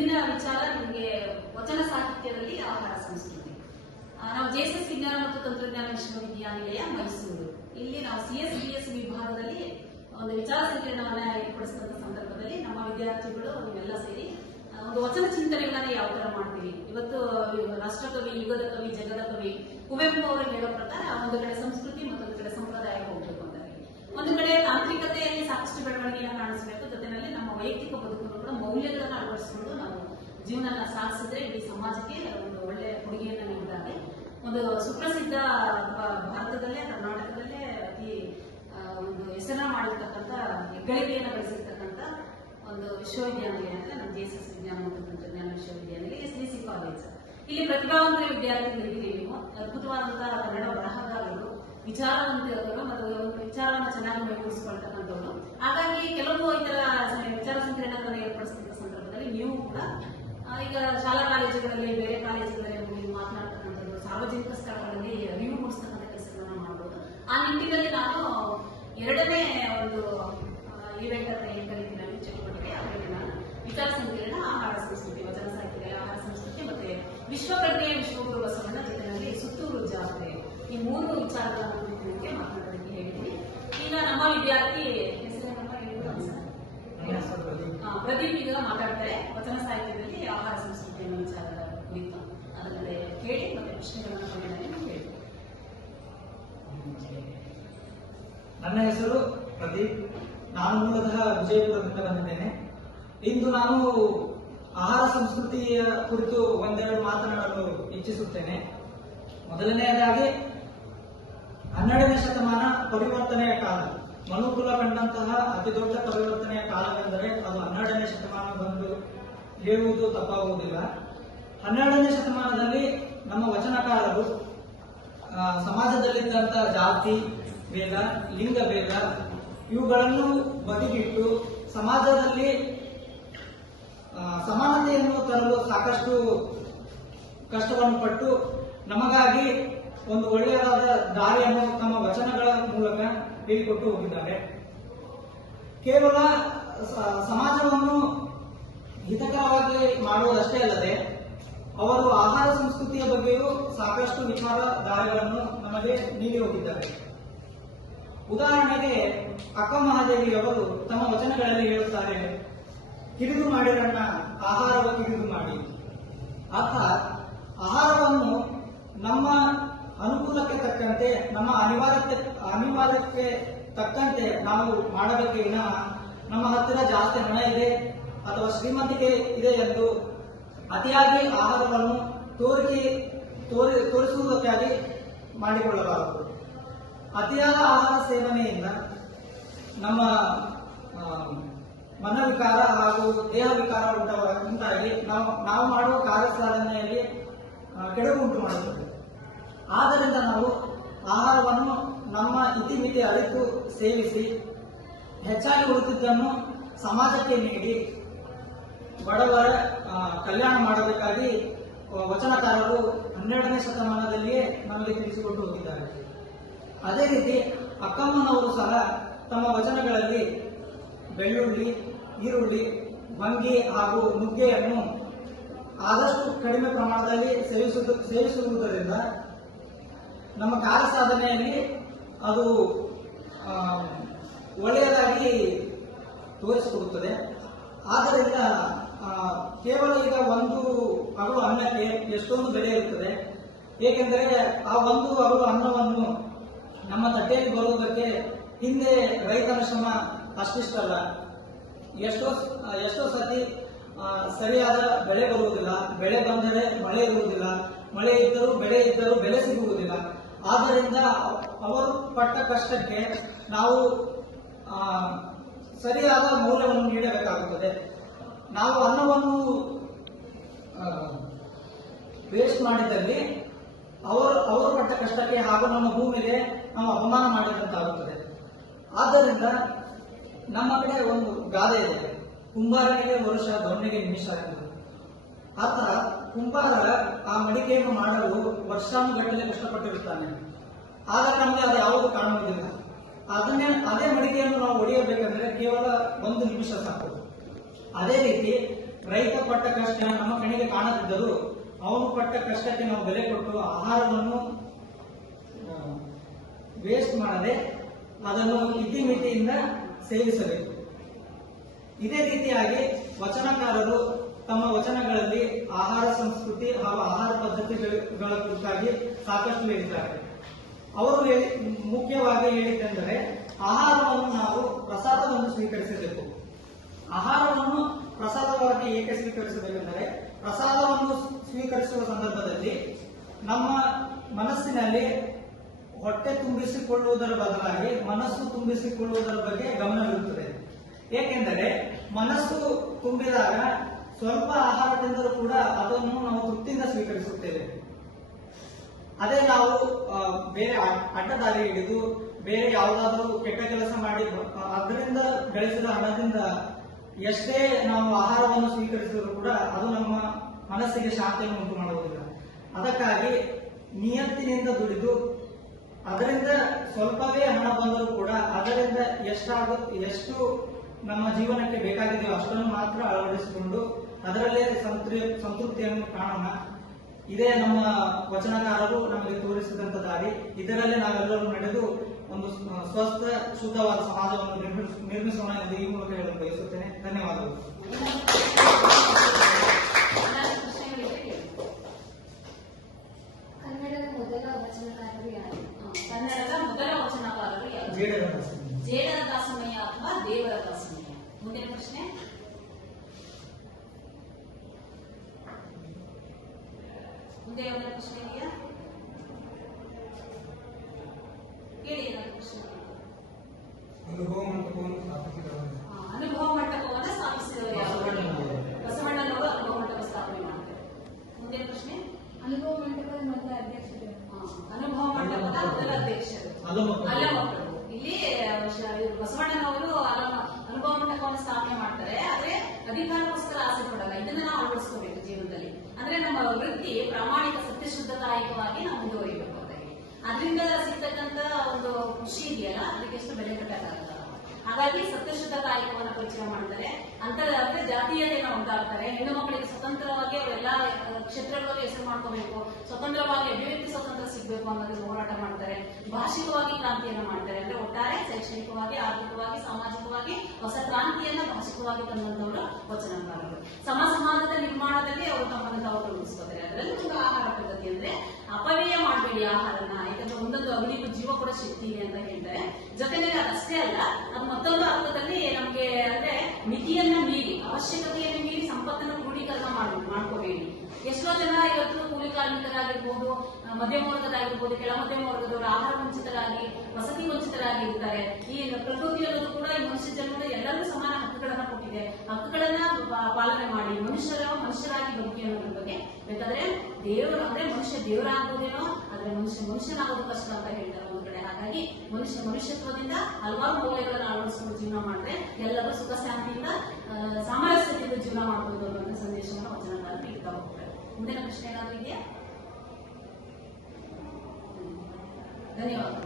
ಇಂದಿನ ವಿಚಾರ ನಿಮಗೆ ವಚನ ಸಾಹಿತ್ಯದಲ್ಲಿ ಆಹಾರ ಸಂಸ್ಕೃತಿ. ನಾವು ಜೆಎಸ್ಎಸ್ ವಿಜ್ಞಾನ ಮತ್ತು ತಂತ್ರಜ್ಞಾನ ವಿಶ್ವವಿದ್ಯಾನಿಲಯ ಮೈಸೂರು, ಇಲ್ಲಿ ನಾವು CSBS ವಿಭಾಗದಲ್ಲಿ ಒಂದು ವಿಚಾರ ಸಂಕಿರಣವನ್ನ ಏರ್ಪಡಿಸಿದಂತ ಸಂದರ್ಭದಲ್ಲಿ ನಮ್ಮ ವಿದ್ಯಾರ್ಥಿಗಳು ನೀವೆಲ್ಲ ಸೇರಿ ಒಂದು ವಚನ ಚಿಂತನೆಗಳನ್ನ ಯಾವ ತರ ಮಾಡ್ತೀವಿ. ಇವತ್ತು ರಾಷ್ಟ್ರಕವಿ, ಯುಗದ ಕವಿ, ಜಗದ ಕವಿ ಕುವೆಂಪು ಅವರು ಹೇಳೋ ಪ್ರಕಾರ ಒಂದು ಕಡೆ ಸಂಸ್ಕೃತಿ ಮತ್ತೊಂದು ಕಡೆ ಸಂಪ್ರದಾಯ ಹೋಗ್ಬೇಕು ಅಂತ ಹೇಳಿ, ಒಂದು ಕಡೆ ತಾಂತ್ರಿಕತೆಯಲ್ಲಿ ಸಾಕಷ್ಟು ಬೆಳವಣಿಗೆಯನ್ನು ಕಾಣಿಸಬೇಕು, ಜೊತೆಯಲ್ಲಿ ನಮ್ಮ ವೈಯಕ್ತಿಕ ಬದುಕನ್ನು ಕೂಡ ಮೌಲ್ಯಗಳನ್ನು ಅಳವಡಿಸಿಕೊಂಡು ನಾವು ಜೀವನ ಸಾಗಿಸಿದ್ರೆ ಇಡೀ ಸಮಾಜಕ್ಕೆ ಒಂದು ಒಳ್ಳೆಯ ಕೊಡುಗೆಯನ್ನು ನೀಡಿದ್ದಾರೆ. ಒಂದು ಸುಪ್ರಸಿದ್ಧ ಭಾರತದಲ್ಲೇ ಕರ್ನಾಟಕದಲ್ಲೇ ಅತಿ ಒಂದು ಹೆಸರನ್ನ ಮಾಡಿರ್ತಕ್ಕಂಥ ಹೆಗ್ಗಳಿಕೆಯನ್ನು ಗಳಿಸಿರ್ತಕ್ಕಂಥ ಒಂದು ವಿಶ್ವವಿದ್ಯಾನಿಲಯ ಅಂದ್ರೆ ನಮ್ಮ ಜೆಎಸ್ಎಸ್ ವಿಜ್ಞಾನ ಮತ್ತು ತಂತ್ರಜ್ಞಾನ ವಿಶ್ವವಿದ್ಯಾನಿಲಯ SDC ಕಾಲೇಜ್. ಇಲ್ಲಿ ಪ್ರತಿಭಾವಂತ ವಿದ್ಯಾರ್ಥಿಗಳಿದ್ದೀರಿ. ನೀವು ಅದ್ಭುತವಾದಂತಹ ಕನ್ನಡ ಬರಹಗಾರರು, ವಿಚಾರವಂತರು ಮತ್ತು ವಿಚಾರವನ್ನು ಚೆನ್ನಾಗಿ ಮೈಗೂಡಿಸಿಕೊಳ್ತಕ್ಕಂಥವ್ರು. ಹಾಗಾಗಿ ಕೆಲವು ಇತರ ವಿಚಾರ ಸಂಕಿರಣಗಳನ್ನು ಏರ್ಪಡಿಸಿದ ಸಂದರ್ಭದಲ್ಲಿ ನೀವು ಕೂಡ ಈಗ ಶಾಲಾ ಕಾಲೇಜುಗಳಲ್ಲಿ, ಬೇರೆ ಕಾಲೇಜುಗಳಲ್ಲಿ ನೀವು ಮಾತನಾಡ್ತಕ್ಕಂಥದ್ದು, ಸಾರ್ವಜನಿಕ ಸ್ಥಳಗಳಲ್ಲಿ ಅರಿವು ಮೂಡಿಸ್ತಕ್ಕಂಥ ಕೆಲಸಗಳನ್ನ ಮಾಡಬಹುದು. ಆ ನಿಟ್ಟಿನಲ್ಲಿ ನಾನು ಎರಡನೇ ಒಂದು ಈವೆಂಟ್ ಅಂತ ಏನ್ ಕರೀತೀನಿ ನಾನು ಚಟುವಟಿಕೆ, ಅದರಲ್ಲಿ ನಾನು ವಿಚಾರ ಸಂಕಿರಣ, ಆಹಾರ ಸಂಸ್ಕೃತಿ, ವಚನ ಸಾಹಿತ್ಯ, ಆಹಾರ ಸಂಸ್ಕೃತಿ ಮತ್ತೆ ವಿಶ್ವಪ್ರಜ್ಞೆಯ ವಿಶ್ವಗುರು ಬಸವಣ್ಣ ಜೊತೆಯಲ್ಲಿ ಸುತ್ತೂರು ಜಾತ್ರೆ, ಈ ಮೂರು ವಿಚಾರಗಳ ಕುರಿತು ಮಾತನಾಡೋದಕ್ಕೆ ಹೇಳಿದ್ದೀನಿ. ಈಗ ನಮ್ಮ ವಿದ್ಯಾರ್ಥಿ ಪ್ರದೀಪ್ ಈಗ ಮಾತಾಡ್ತಾರೆ ವಚನ ಸಾಹಿತ್ಯದಲ್ಲಿ ಆಹಾರ ಸಂಸ್ಕೃತಿ ಅನ್ನೋ ವಿಚಾರದ ಕುರಿತು. ಅದಲ್ಲದೆ ಕೇಳಿ ಮತ್ತೆ ಪ್ರಶ್ನೆಗಳನ್ನು ಹೇಳಿ. ನನ್ನ ಹೆಸರು ಪ್ರದೀಪ್. ನಾನು ಮೂಲತಃ ವಿಜಯಪುರದಿಂದ ಬಂದಿದ್ದೇನೆ. ಇಂದು ನಾನು ಆಹಾರ ಸಂಸ್ಕೃತಿಯ ಕುರಿತು ಒಂದೆರಡು ಮಾತನಾಡಲು ಇಚ್ಛಿಸುತ್ತೇನೆ. ಮೊದಲನೆಯದಾಗಿ 12ನೇ ಶತಮಾನ ಪರಿವರ್ತನೆಯ ಕಾಲ. ಮನುಕುಲ ಕಂಡಂತಹ ಅತಿ ದೊಡ್ಡ ಪರಿವರ್ತನೆಯ ಕಾಲವೆಂದರೆ ಅದು 12ನೇ ಶತಮಾನವೆಂದು ಹೇಳುವುದು ತಪ್ಪಾಗುವುದಿಲ್ಲ. 12ನೇ ಶತಮಾನದಲ್ಲಿ ನಮ್ಮ ವಚನಕಾರರು ಸಮಾಜದಲ್ಲಿದ್ದಂತಹ ಜಾತಿ ಭೇದ, ಲಿಂಗ ಭೇದ ಇವುಗಳನ್ನು ಬದಿಗಿಟ್ಟು ಸಮಾಜದಲ್ಲಿ ಸಮಾನತೆಯನ್ನು ತರಲು ಸಾಕಷ್ಟು ಕಷ್ಟವನ್ನು ಪಟ್ಟು ನಮಗಾಗಿ ಒಂದು ಒಳ್ಳೆಯದಾದ ದಾರಿಯನ್ನು ತಮ್ಮ ವಚನಗಳ ಮೂಲಕ ಹೇಳಿಕೊಟ್ಟು ಹೋಗಿದ್ದಾರೆ. ಕೇವಲ ಸಮಾಜವನ್ನು ಹಿತಕರವಾಗಿ ಮಾಡುವುದಷ್ಟೇ ಅಲ್ಲದೆ ಅವರು ಆಹಾರ ಸಂಸ್ಕೃತಿಯ ಬಗ್ಗೆಯೂ ಸಾಕಷ್ಟು ವಿಚಾರ ದಾರಿಗಳನ್ನು ನಮಗೆ ನೀಡಿ ಹೋಗಿದ್ದಾರೆ. ಉದಾಹರಣೆಗೆ ಅಕ್ಕ ಮಹಾದೇವಿಯವರು ತಮ್ಮ ವಚನಗಳಲ್ಲಿ ಹೇಳುತ್ತಾರೆ, ಕಿರಿದು ಮಾಡಿರಣ್ಣ ಆಹಾರವ ಕಿರಿದು ಮಾಡಿ. ಅರ್ಥಾತ್ ಆಹಾರವನ್ನು ನಮ್ಮ ಅನುಕೂಲಕ್ಕೆ ತಕ್ಕಂತೆ, ನಮ್ಮ ಅನಿವಾರ್ಯಕ್ಕೆ ತಕ್ಕಂತೆ ನಾವು ಮಾಡಬೇಕೇ ವಿನಃ ನಮ್ಮ ಹತ್ತಿರ ಜಾಸ್ತಿ ಹಣ ಇದೆ ಅಥವಾ ಶ್ರೀಮಂತಿಕೆ ಇದೆ ಎಂದು ಅತಿಯಾಗಿ ಆಹಾರವನ್ನು ತೋರಿಸುವುದಕ್ಕಾಗಿ ಮಾಡಿಕೊಳ್ಳಬಾರದು. ಅತಿಯಾದ ಆಹಾರ ಸೇವನೆಯಿಂದ ನಮ್ಮ ಮನೋವಿಕಾರ ಹಾಗೂ ದೇಹ ವಿಕಾರ ಉಂಟಾಗಿ ನಾವು ಮಾಡುವ ಕಾರ್ಯಸಾಧನೆಯಲ್ಲಿ ಕೆಡುಕು ಉಂಟು ಮಾಡುತ್ತದೆ. ಆದ್ದರಿಂದ ನಾವು ಆಹಾರವನ್ನು ನಮ್ಮ ಇತಿಮಿತಿ ಅರಿತು ಸೇವಿಸಿ ಹೆಚ್ಚಾಗಿ ಉಳಿದಿದ್ದನ್ನು ಸಮಾಜಕ್ಕೆ ನೀಡಿ ಬಡವರ ಕಲ್ಯಾಣ ಮಾಡಬೇಕಾಗಿ ವಚನಕಾರರು 12ನೇ ಶತಮಾನದಲ್ಲಿಯೇ ನಮಗೆ ತಿಳಿಸಿಕೊಟ್ಟು ಹೋಗಿದ್ದಾರೆ. ಅದೇ ರೀತಿ ಅಕ್ಕಮ್ಮನವರು ಸಹ ತಮ್ಮ ವಚನಗಳಲ್ಲಿ ಬೆಳ್ಳುಳ್ಳಿ, ಈರುಳ್ಳಿ, ಬಂಗಿ ಹಾಗೂ ನುಗ್ಗೆಯನ್ನು ಆದಷ್ಟು ಕಡಿಮೆ ಪ್ರಮಾಣದಲ್ಲಿ ಸೇವಿಸುವುದರಿಂದ ನಮ್ಮ ಕಾರ್ಯಸಾಧನೆಯಲ್ಲಿ ಅದು ಒಳ್ಳೆಯದಾಗಿ ತೋರಿಸಿಕೊಡುತ್ತದೆ. ಆದ್ದರಿಂದ ಕೇವಲ ಈಗ ಒಂದು ಅಗಳು ಅನ್ನಕ್ಕೆ ಎಷ್ಟೊಂದು ಬೆಲೆ ಇರುತ್ತದೆ. ಏಕೆಂದರೆ ಆ ಒಂದು ಅಗಳು ಅನ್ನವನ್ನು ನಮ್ಮ ತಟ್ಟೆಯಲ್ಲಿ ಬರುವುದಕ್ಕೆ ಹಿಂದೆ ರೈತನ ಶ್ರಮ ಅಷ್ಟಿಷ್ಟಲ್ಲ. ಎಷ್ಟೋ ಸತಿ ಸರಿಯಾದ ಬೆಳೆ ಬರುವುದಿಲ್ಲ, ಬೆಳೆ ಬಂದರೆ ಮಳೆ ಇರುವುದಿಲ್ಲ, ಮಳೆ ಇದ್ದರೂ ಬೆಳೆ ಸಿಗುವುದಿಲ್ಲ. ಆದ್ದರಿಂದ ಅವರು ಪಟ್ಟ ಕಷ್ಟಕ್ಕೆ ನಾವು ಸರಿಯಾದ ಮೌಲ್ಯವನ್ನು ನೀಡಬೇಕಾಗುತ್ತದೆ. ನಾವು ಅನ್ನವನ್ನು ವೇಸ್ಟ್ ಮಾಡಿದಲ್ಲಿ ಅವರು ಪಟ್ಟ ಕಷ್ಟಕ್ಕೆ ಹಾಗೂ ನಮ್ಮ ಭೂಮಿಗೆ ನಾವು ಅಪಮಾನ ಮಾಡಿದಂತಾಗುತ್ತದೆ. ಆದ್ದರಿಂದ ನಮ್ಮ ಕಡೆ ಒಂದು ಗಾದೆ ಇದೆ, ಕುಂಬಾರನಿಗೆ ವರುಷ ದೊಣ್ಣೆಗೆ ನಿಮಿಷ ಎಂದು. ಆತ ಕುಂಬಾರ ಆ ಮಡಿಕೆಯನ್ನು ಮಾಡಲು ವರ್ಷಾನುಗಟ್ಟಲೆ ಕಷ್ಟಪಟ್ಟಿರುತ್ತಾನೆ. ಆದರೆ ನಮಗೆ ಅದು ಯಾವುದು ಕಾಣುವುದಿಲ್ಲ. ಅದೇ ಮಡಿಕೆಯನ್ನು ನಾವು ಒಡೆಯಬೇಕಂದ್ರೆ ಕೇವಲ 1 ನಿಮಿಷ ಸಾಕು. ಅದೇ ರೀತಿ ರೈತ ಪಟ್ಟ ಕಷ್ಟ ನಮ್ಮ ಕಣ್ಣಿಗೆ ಕಾಣದಿದ್ದರೂ ಅವನು ಪಟ್ಟ ಕಷ್ಟಕ್ಕೆ ನಾವು ಬೆಲೆ ಕೊಟ್ಟು ಆಹಾರವನ್ನು ವೇಸ್ಟ್ ಮಾಡದೆ ಅದನ್ನು ಇತಿಮಿತಿಯಿಂದ ಸೇವಿಸಬೇಕು. ಇದೇ ರೀತಿಯಾಗಿ ವಚನಕಾರರು ತಮ್ಮ ವಚನಗಳಲ್ಲಿ ಆಹಾರ ಸಂಸ್ಕೃತಿ ಹಾಗೂ ಆಹಾರ ಪದ್ಧತಿಗಳ ಕುರಿತಾಗಿ ಸಾಕಷ್ಟು ಹೇಳಿದ್ದಾರೆ. ಅವರು ಮುಖ್ಯವಾಗಿ ಹೇಳಿದ್ದೆಂದರೆ ಆಹಾರವನ್ನು ನಾವು ಪ್ರಸಾದವನ್ನು ಸ್ವೀಕರಿಸಬೇಕು. ಆಹಾರವನ್ನು ಪ್ರಸಾದವಾಗಿ ಏಕೆ ಸ್ವೀಕರಿಸಬೇಕೆಂದರೆ ಪ್ರಸಾದವನ್ನು ಸ್ವೀಕರಿಸುವ ಸಂದರ್ಭದಲ್ಲಿ ನಮ್ಮ ಮನಸ್ಸಿನಲ್ಲಿ ಹೊಟ್ಟೆ ತುಂಬಿಸಿಕೊಳ್ಳುವುದರ ಬದಲಾಗಿ ಮನಸ್ಸು ತುಂಬಿಸಿಕೊಳ್ಳುವುದರ ಬಗ್ಗೆ ಗಮನವಿರುತ್ತದೆ. ಏಕೆಂದರೆ ಮನಸ್ಸು ತುಂಬಿದಾಗ ಸ್ವಲ್ಪ ಆಹಾರ ತಿಂದರೂ ಕೂಡ ಅದನ್ನು ನಾವು ತೃಪ್ತಿಯಿಂದ ಸ್ವೀಕರಿಸುತ್ತೇವೆ. ಅದೇ ನಾವು ಬೇರೆ ಅಡ್ಡದಾರಿ ಹಿಡಿದು ಬೇರೆ ಯಾವುದಾದ್ರೂ ಕೆಟ್ಟ ಕೆಲಸ ಮಾಡಿ ಅದರಿಂದ ಗಳಿಸಿದ ಹಣದಿಂದ ಎಷ್ಟೇ ನಾವು ಆಹಾರವನ್ನು ಸ್ವೀಕರಿಸಿದರೂ ಕೂಡ ಅದು ನಮ್ಮ ಮನಸ್ಸಿಗೆ ಶಾಂತಿಯನ್ನು ಉಂಟು ಮಾಡುವುದಿಲ್ಲ. ಅದಕ್ಕಾಗಿ ನಿಯತ್ತಿನಿಂದ ದುಡಿದು ಅದರಿಂದ ಸ್ವಲ್ಪವೇ ಹಣ ಬಂದರೂ ಕೂಡ ಅದರಿಂದ ಎಷ್ಟು ನಮ್ಮ ಜೀವನಕ್ಕೆ ಬೇಕಾಗಿದೆಯೋ ಅಷ್ಟನ್ನು ಮಾತ್ರ ಅಳವಡಿಸಿಕೊಂಡು ಅದರಲ್ಲೇ ಸಂತೃಪ್ತಿಯನ್ನು ಕಾಣೋಣ. ಇದೇ ನಮ್ಮ ವಚನಕಾರರು ನಮಗೆ ತೋರಿಸಿದಂತ ದಾರಿ. ಇದರಲ್ಲೇ ನಾವೆಲ್ಲರೂ ನಡೆದು ಒಂದು ಸ್ವಸ್ಥ ಶುದ್ಧವಾದ ಸಮಾಜವನ್ನು ನಿರ್ಮಿಸೋಣ ಎಂದು ಈ ಮೂಲಕ ಹೇಳಲು ಬಯಸುತ್ತೇನೆ. ಧನ್ಯವಾದಗಳು. ಕನ್ನಡದ ಮೊದಲ ವಚನಕಾರರು ಯಾರು? ಕನ್ನಡದ ಮೊದಲ ವಚನಕಾರರು ಯಾರು? ಜೇಡರ ದಾಸಮಯ್ಯ ಅಥವಾ ದೇವರ ದಾಸಮಯ್ಯ? ಮುಂದಿನ ಪ್ರಶ್ನೆ. ಮುಂದೆ ಏನಾದರೂ ಪ್ರಶ್ನೆ ಇದೆಯಾ? ಕೇಳಿ ಏನಾದರೂ ಪ್ರಶ್ನೆ. ಅನುಭವ ಮಂಟಪವನ್ನು ಸ್ಥಾಪಿಸಿದವರು ಯಾರು? ಬಸವಣ್ಣನವರು ಅನುಭವ ಮಂಟಪ ಸ್ಥಾಪನೆ ಮಾಡ್ತಾರೆ. ಮುಂದಿನ ಪ್ರಶ್ನೆ. ಅನುಭವ ಮಂಟಪದ ಮೊದಲ ಅಧ್ಯಕ್ಷರು? ಅನುಭವ ಮಂಟಪದ ಮೊದಲ ಅಧ್ಯಕ್ಷರು ಅಲ್ಲಮಕ್ಕಳು. ಇಲ್ಲಿ ಬಸವಣ್ಣನವರು ಅನುಭವ ಮಂಟಪವನ್ನು ಸ್ಥಾಪನೆ ಮಾಡ್ತಾರೆ. ಆದ್ರೆ ಅಧಿಕಾರಕ್ಕೋಸ್ಕರ ಆಸೆ ಪಡಲ್ಲ. ಇದನ್ನ ನಾವು ಅಳವಡಿಸ್ಕೋಬೇಕು ಜೀವನದಲ್ಲಿ. ಅಂದ್ರೆ ನಮ್ಮ ವೃತ್ತಿ ಪ್ರಾಮಾಣಿಕ ಸತ್ಯಶುದ್ಧದಾಯಕವಾಗಿ ನಾವು ಮುಂದುವರಿಬೇಕು. ಅದರಿಂದ ಸಿಗ್ತಕ್ಕಂತ ಒಂದು ಖುಷಿ ಇದೆಯಲ್ಲ, ಅದಕ್ಕೆ ಎಷ್ಟು ಬೆಲೆ ಕಟ್ಟಕ್ಕಾಗಲ್ಲ. ಹಾಗಾಗಿ ಸತ್ಯಶುದ್ಧ ಕಾಯಕವನ್ನು ಪರಿಚಯ ಮಾಡ್ತಾರೆ. ಅಂದ್ರೆ ಜಾತೀಯತೆಯನ್ನು ಉಂಟಾಗ್ತಾರೆ. ಹೆಣ್ಣು ಮಕ್ಕಳಿಗೆ ಸ್ವತಂತ್ರವಾಗಿ ಅವರೆಲ್ಲ ಕ್ಷೇತ್ರಗಳಲ್ಲಿ ಹೆಸರು ಮಾಡ್ಕೋಬೇಕು, ಸ್ವತಂತ್ರವಾಗಿ ಅಭಿವ್ಯಕ್ತಿ ಸ್ವಾತಂತ್ರ್ಯ ಸಿಗಬೇಕು ಅನ್ನೋದನ್ನು ಹೋರಾಟ ಮಾಡ್ತಾರೆ. ಭಾಷಿಕವಾಗಿ ಕ್ರಾಂತಿಯನ್ನು ಮಾಡ್ತಾರೆ. ಅಂದ್ರೆ ಒಟ್ಟಾರೆ ಶೈಕ್ಷಣಿಕವಾಗಿ, ಆರ್ಥಿಕವಾಗಿ, ಸಾಮಾಜಿಕವಾಗಿ ಹೊಸ ಕ್ರಾಂತಿಯನ್ನ ಭಾಷಿಕವಾಗಿ ತಂದಂತವರು ವಚನಕಾರರು. ಸಮಾಜದ ನಿರ್ಮಾಣದಲ್ಲಿ ಅವರು ತಮ್ಮನ್ನು ತಾವು ತೊಡಗಿಸ್ಕೋತಾರೆ. ಅದರಲ್ಲಿ ಒಂದು ಆಹಾರ ಪದ್ಧತಿ ಅಂದ್ರೆ ಅಪವ್ಯಯ ಮಾಡಬೇಡಿ ಆಹಾರನ, ಯಾಕಂದ್ರೆ ಒಂದೊಂದು ಅಗ್ನಿಗೂ ಜೀವ ಕೂಡ ಶಕ್ತಿ ಇದೆ ಅಂತ ಹೇಳ್ತಾರೆ. ಜೊತೆಗೆ ಅದಷ್ಟೇ ಅಲ್ಲ, ಅದು ಮತ್ತೊಂದು ಅರ್ಥದಲ್ಲಿ ನಮ್ಗೆ ಅಂದ್ರೆ ಮಿತಿಯನ್ನ ಮೀರಿ, ಅವಶ್ಯಕತೆಯನ್ನು ಮೀರಿ ಸಂಪತ್ತನ್ನು ಕ್ರೋಢೀಕರಣ ಮಾಡ್ಕೋಬೇಡಿ. ಎಷ್ಟೋ ಜನ ಇವತ್ತು ಕೂಲಿ ಕಾರ್ಮಿಕರಾಗಿರ್ಬೋದು, ಮಧ್ಯಮ ವರ್ಗದಾಗಿರ್ಬೋದು, ಕೆಳ ಮಧ್ಯಮ ವರ್ಗದವರು ಆಹಾರ ವಂಚಿತರಾಗಿ, ವಸತಿ ವಂಚಿತರಾಗಿ ಇರ್ತಾರೆ. ಈ ಪ್ರಕೃತಿ ಅನ್ನೋದು ಕೂಡ ಈ ಮನುಷ್ಯ ಜನ್ಮದ ಎಲ್ಲರಿಗೂ ಸಮಾನ ಹಕ್ಕುಗಳನ್ನ ಕೊಟ್ಟಿದೆ. ಹಕ್ಕುಗಳನ್ನ ಪಾಲನೆ ಮಾಡಿ ಮನುಷ್ಯರಾಗಿ ಬದುಕಿ ಅನ್ನೋದ್ರ ಬಗ್ಗೆ ಬೇಕಾದ್ರೆ ದೇವರು ಅಂದ್ರೆ ಮನುಷ್ಯ ದೇವರಾಗೋದೇನೋ, ಆದ್ರೆ ಮನುಷ್ಯನಾಗೋದು ಕಷ್ಟ ಅಂತ ಹೇಳ್ತಾರೆ ಒಂದು ಕಡೆ. ಹಾಗಾಗಿ ಮನುಷ್ಯತ್ವದಿಂದ ಹಲವಾರು ಮೌಲ್ಯಗಳನ್ನು ಅಳವಡಿಸಿಕೊಂಡು ಜೀವನ ಮಾಡಿದ್ರೆ ಎಲ್ಲರೂ ಸುಖ ಶಾಂತಿಯಿಂದ ಸಾಮರಸ್ಯದಿಂದ ಜೀವನ ಮಾಡಬಹುದು ಅನ್ನೋ ಸಂದೇಶವನ್ನು ವಚನಕಾರರು ನೀಡ್ತಾ ಹೋಗ್ತಾರೆ. ಮುಂದಿನ ಪ್ರಶ್ನೆ ಏನಾದರೂ ಇದೆಯಾ? ಧನ್ಯವಾದ.